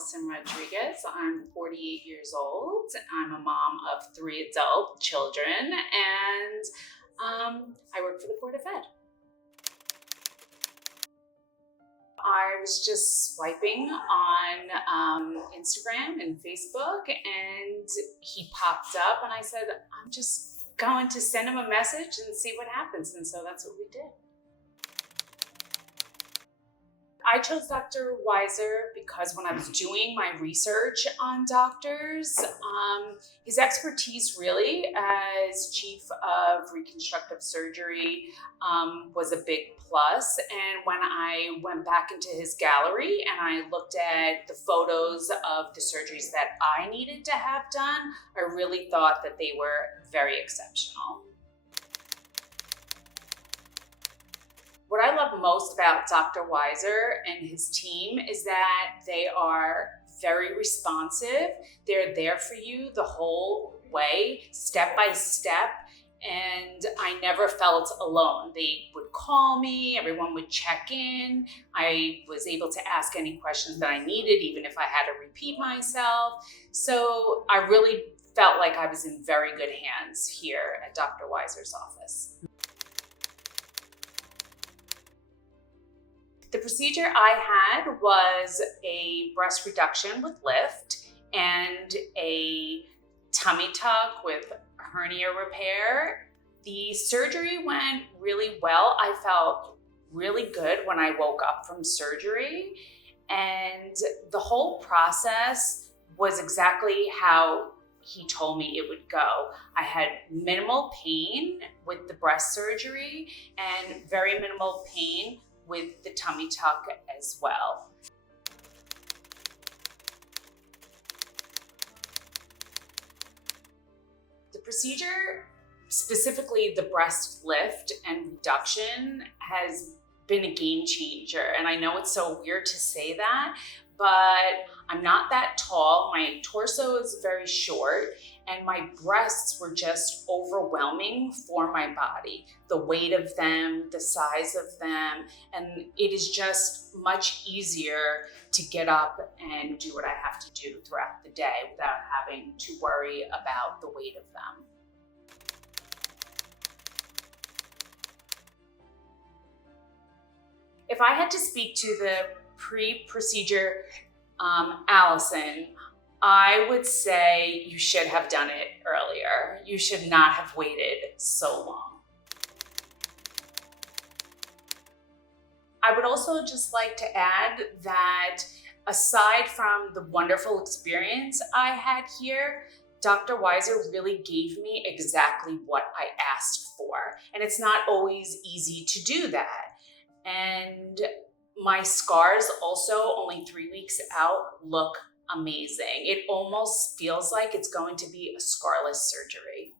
Allison Rodriguez. I'm 48 years old. I'm a mom of 3 adult children, and I work for the Board of Ed. I was just swiping on Instagram and Facebook, and he popped up, and I said, I'm just going to send him a message and see what happens. And so that's what we did. I chose Dr. Wiser because when I was doing my research on doctors, his expertise really as chief of reconstructive surgery was a big plus. And when I went back into his gallery and I looked at the photos of the surgeries that I needed to have done, I really thought that they were very exceptional. What I love most about Dr. Wiser and his team is that they are very responsive. They're there for you the whole way, step by step, and I never felt alone. They would call me, everyone would check in. I was able to ask any questions that I needed, even if I had to repeat myself. So I really felt like I was in very good hands here at Dr. Wiser's office. The procedure I had was a breast reduction with lift and a tummy tuck with hernia repair. The surgery went really well. I felt really good when I woke up from surgery, and the whole process was exactly how he told me it would go. I had minimal pain with the breast surgery and very minimal pain with the tummy tuck as well. The procedure, specifically the breast lift and reduction, has been a game changer. And I know it's so weird to say that, but I'm not that tall. My torso is very short, and my breasts were just overwhelming for my body. The weight of them, the size of them, and it is just much easier to get up and do what I have to do throughout the day without having to worry about the weight of them. If I had to speak to the pre-procedure Allison, I would say you should have done it earlier. You should not have waited so long. I would also just like to add that aside from the wonderful experience I had here, Dr. Wiser really gave me exactly what I asked for. And it's not always easy to do that. And my scars also, only 3 weeks out, look amazing. It almost feels like it's going to be a scarless surgery.